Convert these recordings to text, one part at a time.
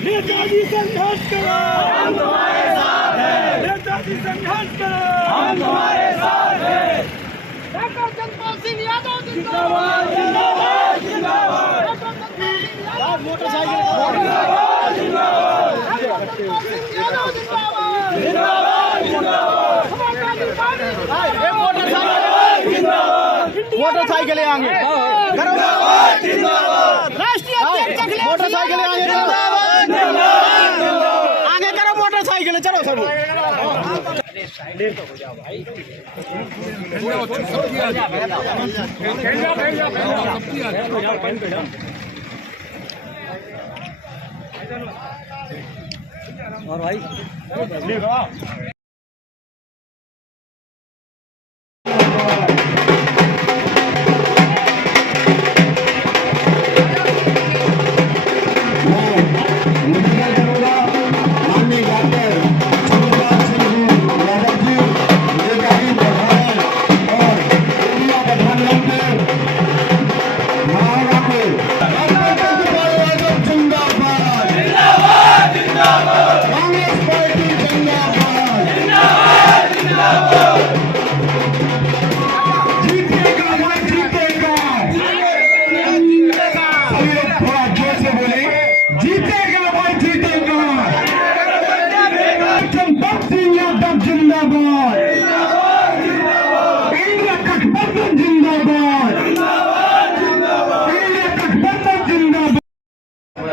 नेताजी संघर्ष करो, हम तुम्हारे साथ हैं। नेताजी संघर्ष करो, हम तुम्हारे साथ हैं। डॉक्टर चंद्रपाल सिंह यादव जिंदाबाद, जिंदाबाद, जिंदाबाद। डॉक्टर चंद्रपाल सिंह यादव मोटरसाइकिल जिंदाबाद, जिंदाबाद। डॉक्टर चंद्रपाल सिंह यादव जिंदाबाद, जिंदाबाद, जिंदाबाद। मोटरसाइकिल आएंगे, जिंदाबाद, जिंदाबाद। राष्ट्रीय मोटरसाइकिल आएंगे, आगे करो मोटरसाइकिल, चलो सब और भाई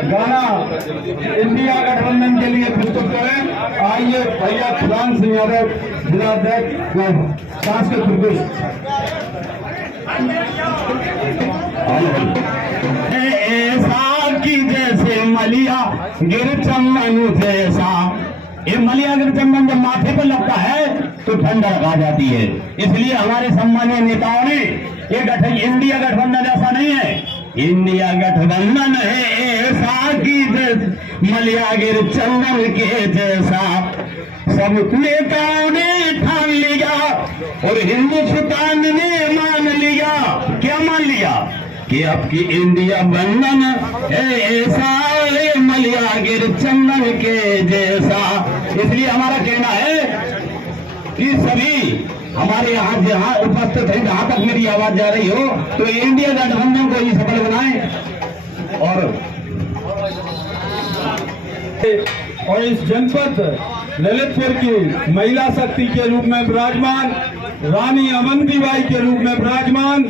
गाना इंडिया गठबंधन के लिए प्रस्तुत करें। आइए भैया खुदान सिंह यादव जिलाध्यक्ष सांस्कृतिक पुरुष। ऐसा की जैसे मलिया गिर चंदन जैसा, ये मलिया गिर चंदन जब माथे पर लगता है तो ठंडक आ जाती है। इसलिए हमारे सम्मानीय नेताओं ने ये इंडिया गठबंधन ऐसा नहीं है, इंडिया गठबंधन है ऐसा की मलिया गिर चंदन के जैसा। सब नेताओं ने ठान लिया और हिंदुस्तान ने मान लिया, क्या मान लिया कि आपकी इंडिया बंधन है ऐसा मलिया गिर चंदन के जैसा। इसलिए हमारा कहना है कि सभी हमारे यहाँ जहाँ उपस्थित है, जहाँ तक मेरी आवाज जा रही हो, तो इंडिया गठबंधन को ही सफल बनाएं। और इस जनपद ललितपुर की महिला शक्ति के रूप में विराजमान, रानी अवंतीबाई के रूप में विराजमान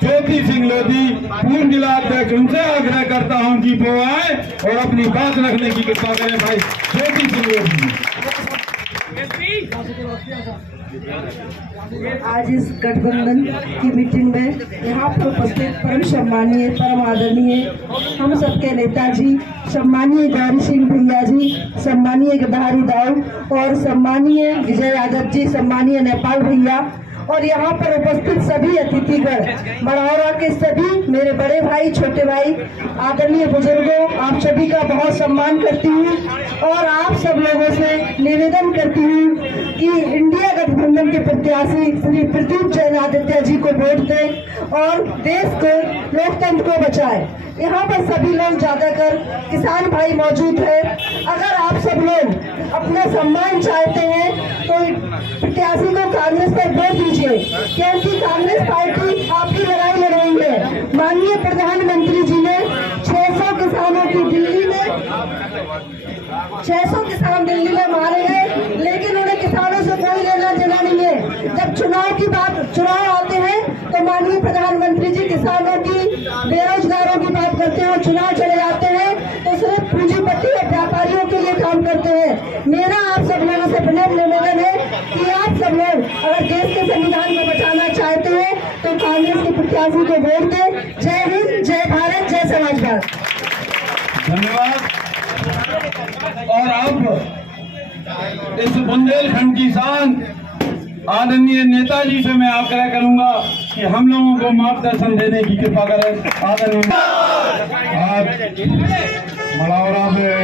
ज्योति सिंह लोधी पूर्व जिला अध्यक्ष, उनसे आग्रह करता हूं कि वो आए और अपनी बात रखने की कृपा करें। भाई ज्योति सिंह लोधी। आज इस गठबंधन की मीटिंग में यहाँ पर उपस्थित परम सम्मानीय, परम आदरणीय हम सबके नेताजी, सम्मानीय गौरी सिंह भैया जी, सम्मानीय गदारी दाऊ और सम्मानीय विजय यादव जी, सम्मानीय नेपाल भैया और यहाँ पर उपस्थित सभी अतिथिगण, मढ़ौरा के सभी मेरे बड़े भाई, छोटे भाई, आदरणीय बुजुर्गों, आप सभी का बहुत सम्मान करती हूँ और आप सब लोगों से निवेदन करती हूँ कि इंडिया गठबंधन के प्रत्याशी श्री प्रदीप जैन आदित्य जी को वोट दें और देश को, लोकतंत्र को बचाएं। यहाँ पर सभी लोग ज्यादातर किसान भाई मौजूद हैं। अगर आप सब लोग अपना सम्मान चाहते हैं तो प्रत्याशी को कांग्रेस पर वोट दीजिए, क्योंकि कांग्रेस पार्टी आपकी लड़ाई लड़ रही है। माननीय प्रधानमंत्री जी ने 600 किसानों की दिल्ली में 600 किसान दिल्ली में मारे हैं, लेकिन उन्हें किसानों से कोई लेना देना नहीं है। जब चुनाव आते हैं तो माननीय प्रधानमंत्री जी किसानों की, बेरोजगारों की बात करते हैं और चुनाव चले जाते हैं तो सिर्फ पूंजीपति और व्यापारियों के लिए काम करते हैं। मेरा आप सब लोगों से विनम्र निवेदन है कि आप सब लोग अगर देश के संविधान को बचाना चाहते हैं तो कांग्रेस के प्रत्याशी को वोट दें। जय हिंद, जय भारत, जय समाजवाद। धन्यवाद। और अब इस बुंदेलखंड की शान आदरणीय नेताजी से मैं आग्रह करूंगा कि हम लोगों को मार्गदर्शन देने की कृपा करें। आदरणीय आज मलावरा में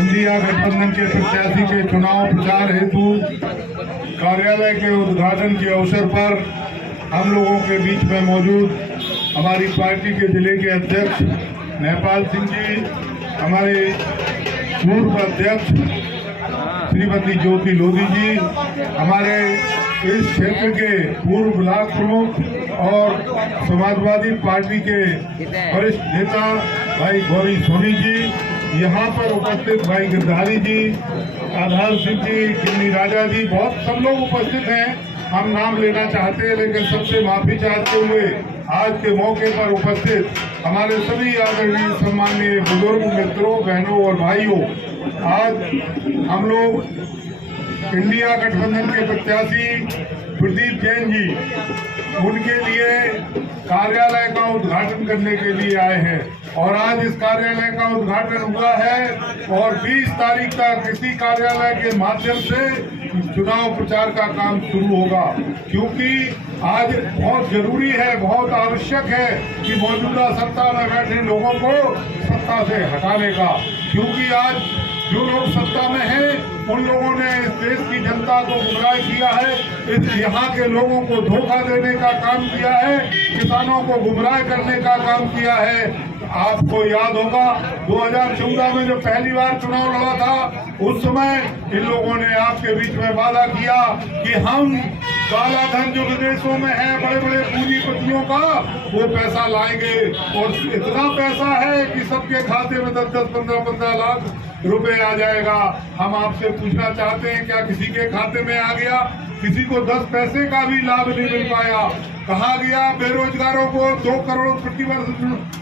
इंडिया गठबंधन के प्रत्याशी के चुनाव प्रचार हेतु कार्यालय के उद्घाटन के अवसर पर हम लोगों के बीच में मौजूद हमारी पार्टी के जिले के अध्यक्ष नेपाल सिंह जी, हमारे पूर्व अध्यक्ष श्रीमती ज्योति लोधी जी, हमारे इस क्षेत्र के पूर्व ब्लॉक प्रमुख और समाजवादी पार्टी के वरिष्ठ नेता भाई गौरी सोनी जी, यहाँ पर उपस्थित भाई गिरधारी जी, आधार सिंह जी, गिन्नी राजा जी, बहुत सब लोग उपस्थित हैं। हम नाम लेना चाहते हैं लेकिन सबसे माफी चाहते हुए आज के मौके पर उपस्थित हमारे सभी आदरणीय सम्माननीय बुजुर्ग मित्रों, बहनों और भाइयों, आज हम लोग इंडिया गठबंधन के प्रत्याशी प्रदीप जैन जी, उनके लिए कार्यालय का उद्घाटन करने के लिए आए हैं और आज इस कार्यालय का उद्घाटन हुआ है और 20 तारीख तक इसी कार्यालय के माध्यम से चुनाव प्रचार का काम शुरू होगा, क्योंकि आज बहुत जरूरी है, बहुत आवश्यक है कि मौजूदा सत्ता में बैठे लोगों को सत्ता से हटाने का, क्योंकि आज जो लोग सत्ता में हैं उन लोगों ने इस देश की जनता को गुमराह किया है, इस यहाँ के लोगों को धोखा देने का काम किया है, किसानों को गुमराह करने का काम किया है। आपको याद होगा 2014 में जो पहली बार चुनाव लड़ा था, उस समय इन लोगों ने आपके बीच में वादा किया कि हम काला धन जो विदेशों में है, बड़े बड़े पूंजीपतियों का, वो पैसा लाएंगे और इतना पैसा है कि सबके खाते में 10-10, 15-15 लाख रुपए आ जाएगा। हम आपसे पूछना चाहते हैं, क्या किसी के खाते में आ गया? किसी को 10 पैसे का भी लाभ नहीं मिल पाया। कहा गया बेरोजगारों को 2 करोड़ प्रति वर्ष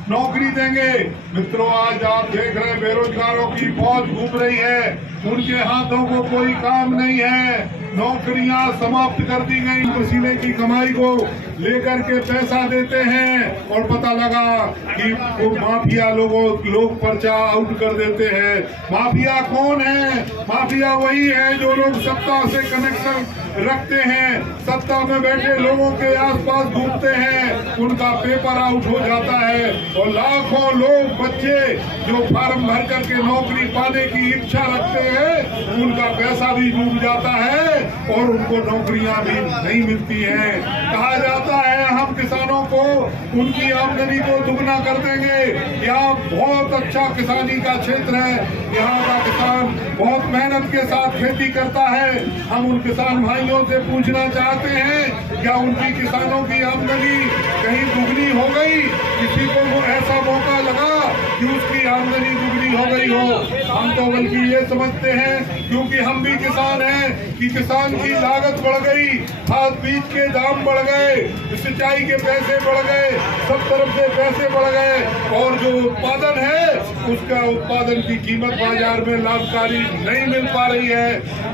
नौकरी देंगे। मित्रों, आज आप देख रहे हैं बेरोजगारों की फौज घूम रही है, उनके हाथों को कोई काम नहीं है, नौकरियां समाप्त कर दी गई। पसीने की कमाई को लेकर के पैसा देते हैं और पता लगा कि वो माफिया लोग पर्चा आउट कर देते हैं। माफिया कौन है? माफिया वही है जो लोग सत्ता से कनेक्शन रखते हैं, सत्ता में बैठे लोगों के आसपास घूमते हैं, उनका पेपर आउट हो जाता है और लाखों लोग, बच्चे जो फार्म भर करके नौकरी पाने की इच्छा रखते हैं, उनका पैसा भी डूब जाता है और उनको नौकरियां भी नहीं मिलती हैं। कहा जाता है हम किसानों को उनकी आमदनी को दुगना कर देंगे। यहाँ बहुत अच्छा किसानी का क्षेत्र है, यहाँ का किसान बहुत मेहनत के साथ खेती करता है। हम उन किसान भाइयों से पूछना चाहते हैं, क्या उनकी किसानों की आमदनी कहीं दुगनी हो गई? किसी को वो ऐसा मौका लगा कि उसकी आमदनी दुगनी हो गई हो? हम तो बल्कि ये समझते हैं, क्योंकि हम भी किसान हैं, कि किसान की लागत बढ़ गई, खाद बीज के दाम बढ़ गए, सिंचाई के पैसे बढ़ गए, सब तरफ से पैसे बढ़ गए और जो उत्पादन है उसका उत्पादन की कीमत बाजार में लाभकारी नहीं मिल पा रही है।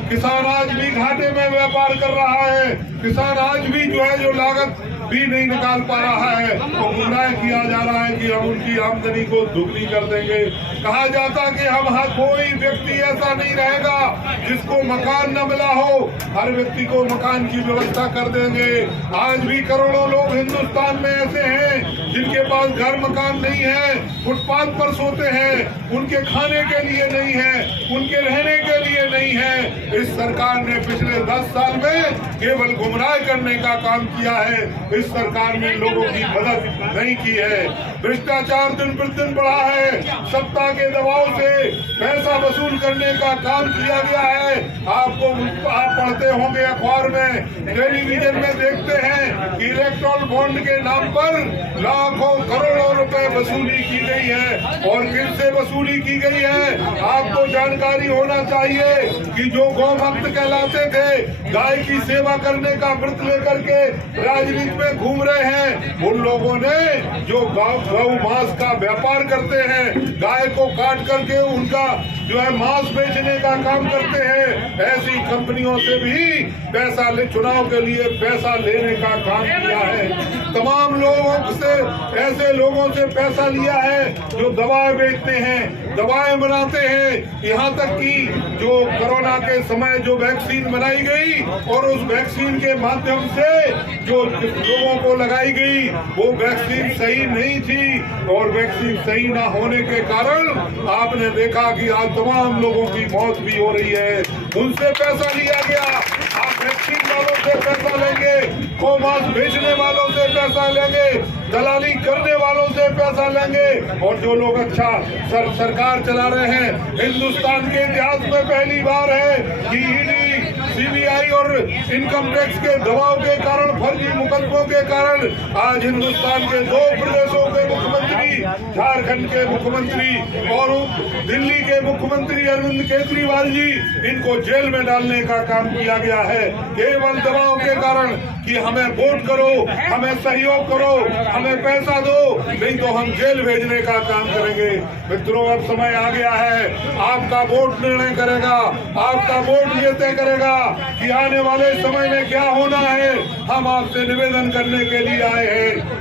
किसान आज भी घाटे में व्यापार कर रहा है, किसान आज भी जो है जो लागत भी नहीं निकाल पा रहा है, तो गुमराह किया जा रहा है कि हम उनकी आमदनी को दुगनी कर देंगे। कहा जाता कि हम कोई व्यक्ति ऐसा नहीं रहेगा जिसको मकान न मिला हो, हर व्यक्ति को मकान की व्यवस्था कर देंगे। आज भी करोड़ों लोग हिंदुस्तान में ऐसे हैं जिनके पास घर मकान नहीं है, फुटपाथ पर सोते हैं, उनके खाने के लिए नहीं है, उनके रहने के लिए नहीं है। इस सरकार ने पिछले 10 साल में केवल गुमराह करने का काम किया है, इस सरकार ने लोगों की मदद नहीं की है। भ्रष्टाचार दिन प्रतिदिन बढ़ा है, सत्ता के दबाव से पैसा वसूल करने का काम किया गया है। आप पढ़ते होंगे अखबार में, टेलीविजन में देखते हैं कि इलेक्ट्रॉल बॉन्ड के नाम पर लाखों करोड़ों रुपए वसूली की गई है और किससे वसूली की गई है आपको जानकारी होना चाहिए कि जो गौ भक्त कहलाते थे, गाय की सेवा करने का व्रत लेकर के राजनीति में घूम रहे हैं, उन लोगों ने जो गौ मांस का व्यापार करते हैं, गाय को काट करके उनका जो है मांस बेचने का काम करते हैं, ऐसी कंपनियों से भी चुनाव के लिए पैसा लेने का काम किया है। तमाम लोगों से ऐसे लोगों से पैसा लिया है जो दवाएं बेचते हैं, दवाएं बनाते हैं। यहाँ तक कि जो कोरोना के समय जो वैक्सीन बनाई गई और उस वैक्सीन के माध्यम से जो लोगों को लगाई गई वो वैक्सीन सही नहीं थी और वैक्सीन सही ना होने के कारण आपने देखा कि आज तमाम लोगों की मौत भी हो रही है। उनसे पैसा लिया गया। आप वैक्सीन वालों से पैसा लेंगे, गोमांस बेचने वालों से पैसा लेंगे, दलाली करने वालों से पैसा लेंगे और जो लोग अच्छा सरकार चला रहे हैं। हिंदुस्तान के इतिहास में पहली बार है कि ईडी, सीबीआई और इनकम टैक्स के दबाव के कारण, फर्जी मुकदमों के कारण आज हिंदुस्तान के 2 प्रदेशों के मुख्यमंत्री, झारखंड के मुख्यमंत्री और दिल्ली के मुख्यमंत्री अरविंद केजरीवाल जी, इनको जेल में डालने का काम किया गया है केवल दबाव के कारण कि हमें वोट करो, हमें सहयोग करो, हमें पैसा दो, नहीं तो हम जेल भेजने का काम करेंगे। मित्रों, अब समय आ गया है, आपका वोट निर्णय करेगा, आपका वोट ये तय करेगा कि आने वाले समय में क्या होना है। हम आपसे निवेदन करने के लिए आए हैं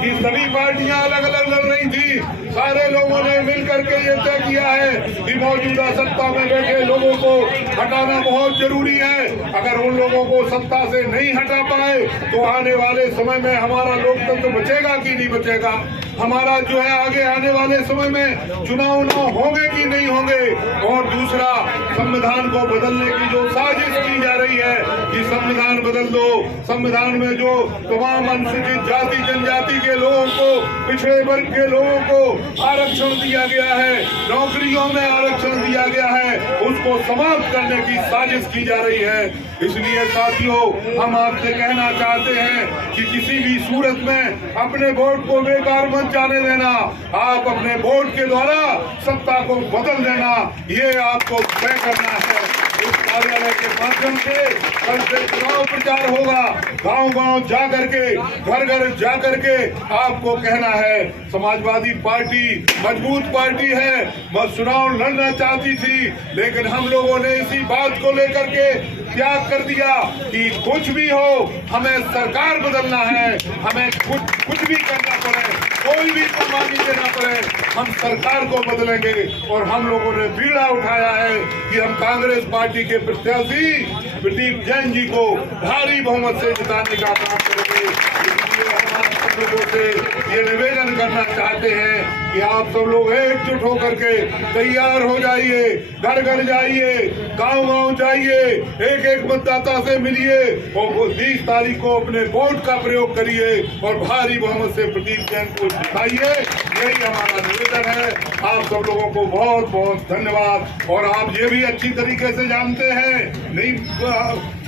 कि सभी पार्टियां अलग अलग लड़ रही थी, सारे लोगों ने मिलकर के ये तय किया है कि मौजूदा सत्ता में बैठे लोगों को हटाना बहुत जरूरी है। अगर उन लोगों को सत्ता से नहीं हटा पाए तो आने वाले समय में हमारा लोकतंत्र बचेगा कि नहीं बचेगा, हमारा जो है आगे आने वाले समय में चुनाव होंगे कि नहीं होंगे। और दूसरा, संविधान को बदलने की जो साजिश की जा रही है कि संविधान बदल दो, संविधान में जो तमाम अनुसूचित जाति जनजाति के लोगों को, पिछड़े वर्ग के लोगों को आरक्षण दिया गया है, नौकरियों में आरक्षण दिया गया है, उसको समाप्त करने की साजिश की जा रही है। इसलिए साथियों, हम आपसे कहना चाहते हैं कि किसी भी सूरत में अपने वोट को बेकार मत जाने देना। आप अपने वोट के द्वारा सत्ता को बदल देना, ये आपको तय करना है। इस कार्यालय के माध्यम से कल से चुनाव प्रचार होगा, गांव-गांव जा करके, घर-घर जा करके आपको कहना है समाजवादी पार्टी मजबूत पार्टी है, बस चुनाव लड़ना चाहती थी, लेकिन हम लोगों ने इसी बात को लेकर के त्याग कर दिया कि कुछ भी हो, हमें सरकार बदलना है, हमें कुछ भी करना पड़े, कोई भी कुर्बानी देना पड़े, हम सरकार को बदलेंगे। और हम लोगों ने बीड़ा उठाया है कि हम कांग्रेस पार्टी के प्रत्याशी प्रदीप जैन जी को भारी बहुमत से जिताने का काम करेंगे। इसलिए हम आप सब लोगों से ये निवेदन करना चाहते हैं कि आप सब लोग एकजुट होकर के तैयार हो जाइए, घर घर जाइए, गांव-गांव जाइए, एक एक मतदाता से मिलिए और वो 20 तारीख को अपने वोट का प्रयोग करिए और भारी बहुमत से प्रदीप जैन को जिताइए। यही हमारा निवेदन है। आप सब लोगों को बहुत बहुत धन्यवाद। और आप ये भी अच्छी तरीके से जानते हैं, नहीं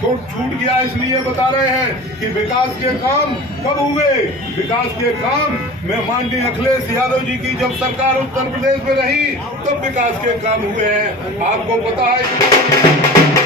छूट गया इसलिए बता रहे हैं कि विकास के काम कब हुए। विकास के काम में माननीय अखिलेश यादव जी की जब सरकार उत्तर प्रदेश में रही तब विकास के काम हुए हैं। आपको पता है